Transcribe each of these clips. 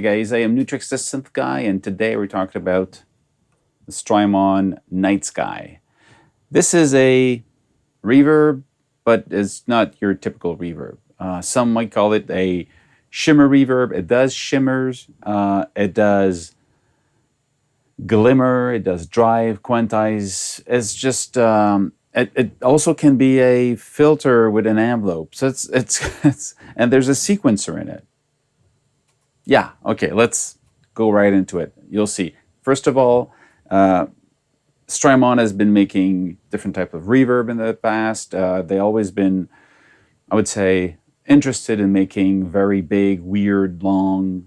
Hi guys, I am Nu-Trix the Synth guy, and today we're talking about the Strymon NightSky. This is a reverb, but it's not your typical reverb. Some might call it a shimmer reverb. It does shimmers, it does glimmer, it does drive, quantize. It's just it also can be a filter with an envelope. So it's and there's a sequencer in it. Yeah, okay, let's go right into it. You'll see. First of all, Strymon has been making different type of reverb in the past. They always been, I would say, interested in making very big, weird, long,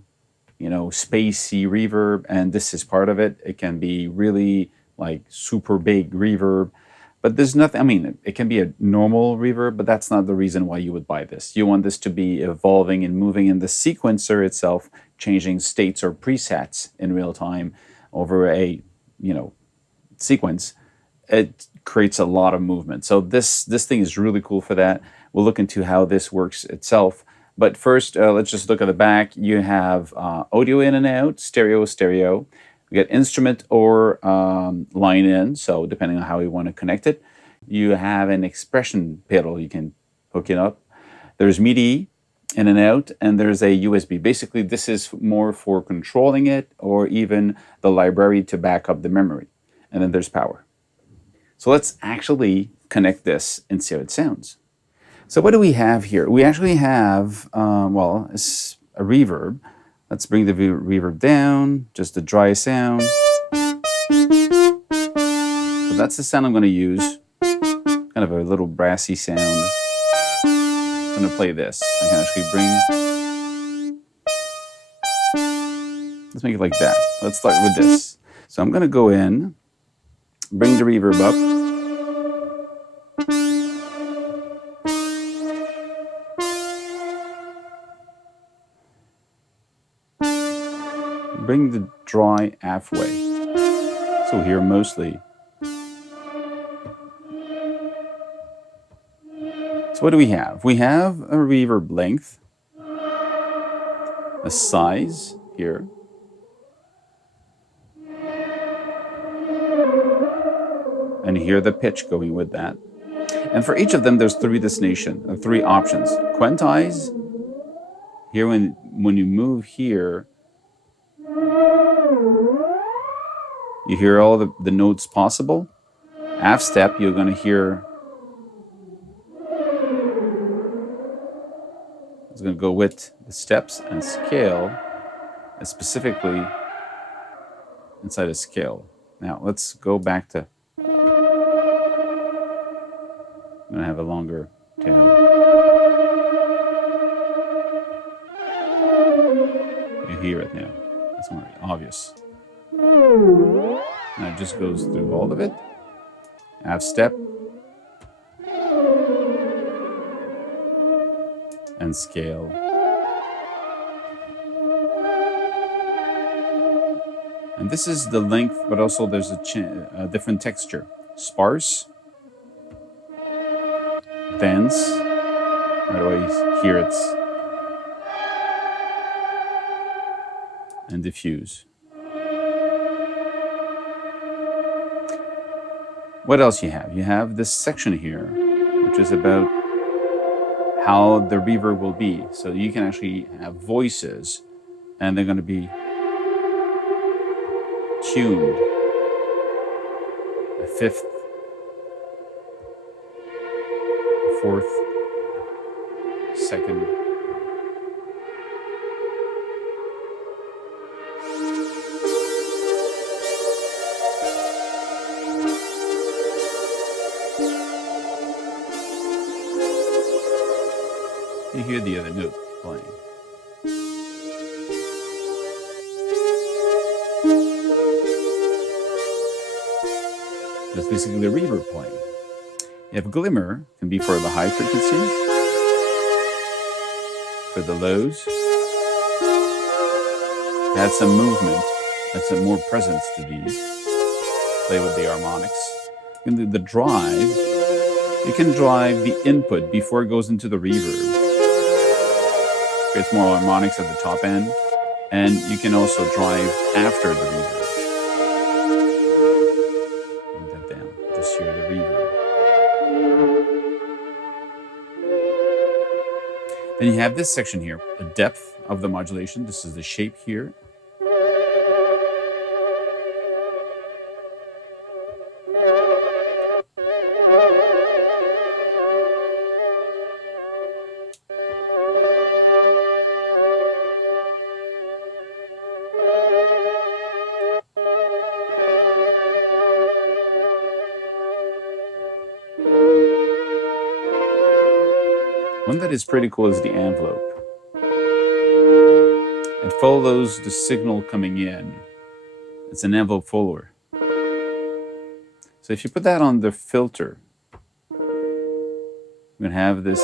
spacey reverb, and this is part of it. It can be really like super big reverb, but there's nothing, I mean, it can be a normal reverb, but that's not the reason why you would buy this. You want this to be evolving and moving, and the sequencer itself changing states or presets in real time over a, sequence. It creates a lot of movement. So this thing is really cool for that. We'll look into how this works itself. But first, let's just look at the back. You have audio in and out, stereo. We get instrument or line in, so depending on how you want to connect it. You have an expression pedal you can hook it up. There's MIDI in and out, and there's a USB. Basically, this is more for controlling it or even the library to back up the memory. And then there's power. So let's actually connect this and see how it sounds. So what do we have here? We actually have, it's a reverb. Let's bring the reverb down, just a dry sound. So that's the sound I'm going to use, kind of a little brassy sound. I'm going to play this. I can actually let's make it like that. Let's start with this. So I'm going to go in, bring the reverb up. Bring the dry halfway. So here mostly. So what do we have? We have a reverb length, a size here, and here the pitch going with that. And for each of them, there's three options. Quantize. Here, when you move here, you hear all the notes possible. Half step, you're going to hear. It's going to go with the steps, and scale is specifically inside a scale. Now let's go back to. I'm going to have a longer tail. You hear it now. That's more obvious. And it just goes through all of it. Half step. And scale. And this is the length, but also there's a different texture. Sparse. Dense. Right away hear it. And diffuse. What else you have? You have this section here, which is about how the reverb will be. So you can actually have voices, and they're going to be tuned. A fifth, a fourth, second. You hear the other note playing. That's basically the reverb playing. You have glimmer, can be for the high frequencies, for the lows. Add some movement, add some more presence to these. Play with the harmonics. You can do the drive. You can drive the input before it goes into the reverb. Creates more harmonics at the top end. And you can also drive after the reverb. Bring that down. Just hear the reverb. Then you have this section here, the depth of the modulation. This is the shape here. One that is pretty cool is the envelope. It follows the signal coming in. It's an envelope follower. So if you put that on the filter, we're going to have this.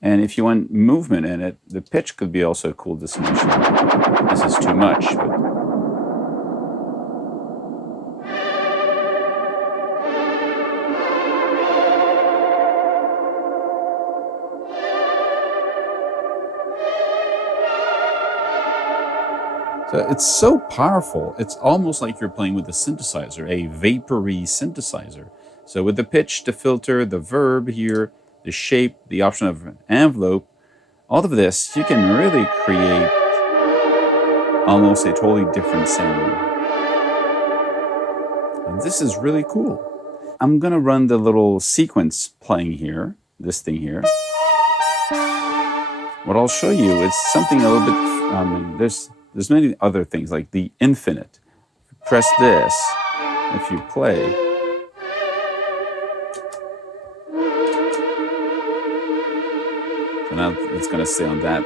And if you want movement in it, the pitch could be also a cool destination. This is too much. So it's so powerful. It's almost like you're playing with a synthesizer, a vapory synthesizer. So with the pitch, the filter, the verb here, the shape, the option of an envelope, all of this, you can really create almost a totally different sound. And this is really cool. I'm gonna run the little sequence playing here, this thing here. What I'll show you is something a little bit, there's many other things like the infinite. If you press this, if you play, so now it's going to stay on that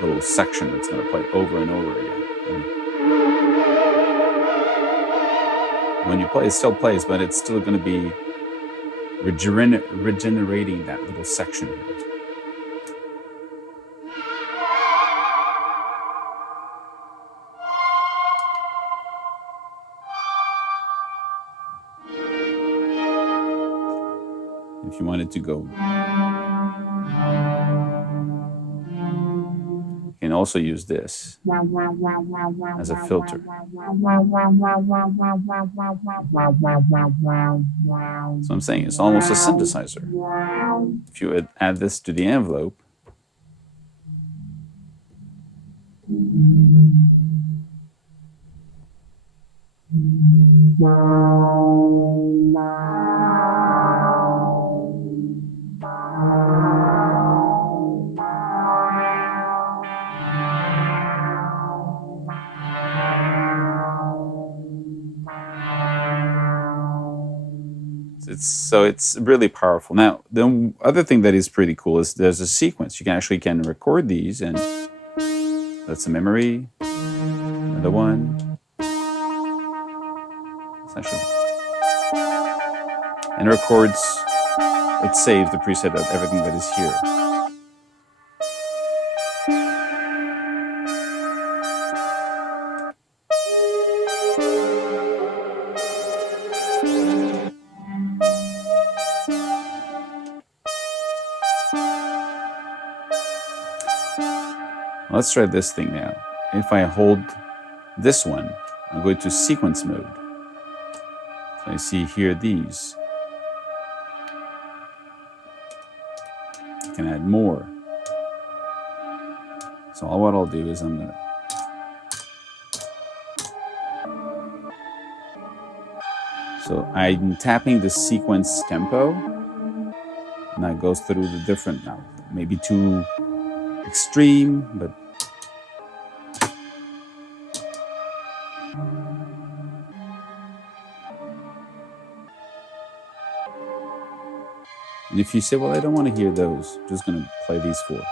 little section. It's going to play over and over again. And when you play, it still plays, but it's still going to be regenerating that little section here. If you wanted to go, you can also use this as a filter. So I'm saying it's almost a synthesizer. If you would add this to the envelope, it's really powerful. Now, the other thing that is pretty cool is there's a sequence. You can record these, and that's a memory, another one. And it records, it saves the preset of everything that is here. Let's try this thing now. If I hold this one, I'm going to sequence mode. So I see here these. You can add more. So what I'll do is I'm going to... So I'm tapping the sequence tempo, and that goes through the different, now maybe too extreme, but and if you say, well, I don't want to hear those, I'm just going to play these four.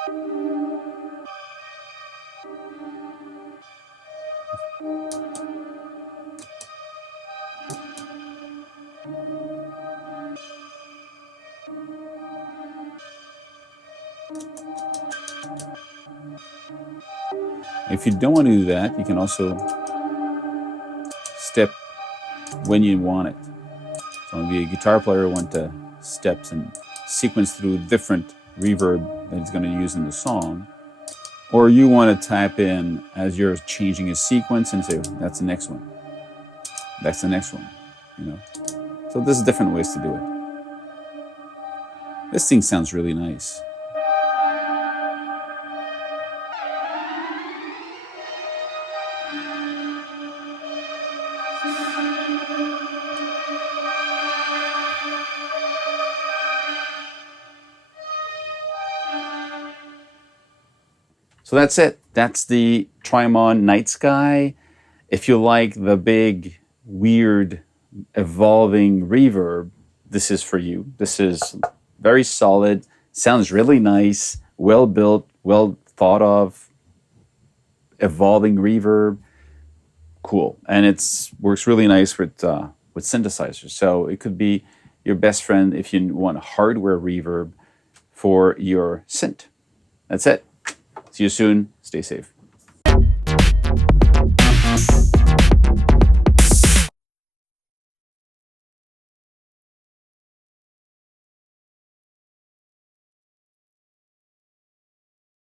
If you don't want to do that, you can also step when you want it. So if you're a guitar player, want to steps and sequence through different reverb that he's going to use in the song, or you want to tap in as you're changing a sequence and say, that's the next one. That's the next one, you know. So there's different ways to do it. This thing sounds really nice. So that's it. That's the Trimon NightSky. If you like the big, weird, evolving reverb, this is for you. This is very solid, sounds really nice, well built, well thought of, evolving reverb. Cool. And it works really nice with synthesizers. So it could be your best friend if you want hardware reverb for your synth. That's it. See you soon. Stay safe.